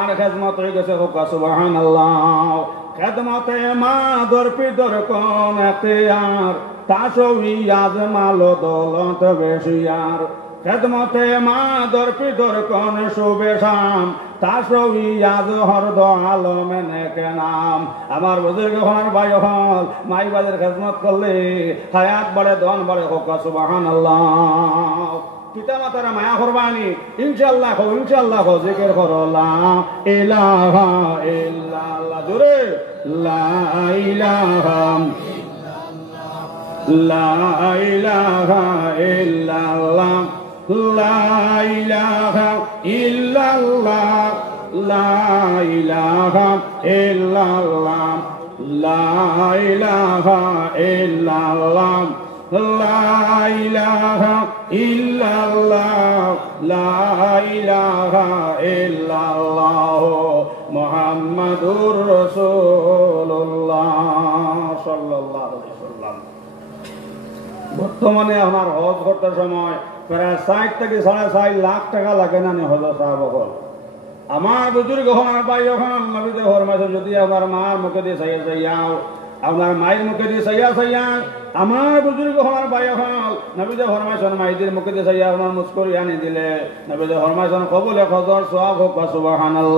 আর খেদমত হয়ে গেছে সুবহানাল্লাহ। খেদমতে মা দরপি দরকন এখতিয়ার তাসবিয়াজ মাল দৌলত বেশিয়ার। খেদমতে মা দরপি দরকন শুভে শাম তাসবিয়াজ হরদ আলমে নেকে নাম। আমার বুজুর্গ হওয়ার ভাই হল মাই বাজের খেদমত করলে হায়াত বাড়ে দন বাড়ে হোক সুবহানাল্লাহ। পিতা মাতারা মায়া করবানি ইনশাআল্লাহ হো ইনশাআল্লাহ হো জিকির করো লা ইলাহা ইল্লাল্লাহ জোরে লা ইলাহা লা ইলাহা ইল্লাল্লাহ লা ইলাহা ইল্লাল্লাহ লা ইলাহা ইল্লাল্লাহ লা ইলাহা ইল্লাল্লাহ লা ইলাহা ইল্লাল্লাহ লা ইলাহা ইল্লাল্লাহ মুহাম্মাদুর রাসূলুল্লাহ সাল্লাল্লাহু আলাইহি ওয়াসাল্লাম। বর্তমানে আমার হজ করতে সময় প্রায় 60 থেকে 4.5 লাখ টাকা লাগে না হজ সাহেব হল। আমার বুজুর্গ হওয়ার ভাই যখন নবীতে ফরমাইছে যদি আমার মার মুখে দিয়ে চাইয়া চাইয়াও আপনার মায়ের মুখে দিয়ে চাইয়া চাইয়া আমার বুজুর্গ হওয়ার ভাই হল নবীতে ফরমাইছেন মাইদের মুখে দিয়ে চাইয়া আপনার মুস্করি আনি দিলে নবীতে ফরমাইছেন কবুলে খজর সওয়াব হোক সুবহানাল্লাহ।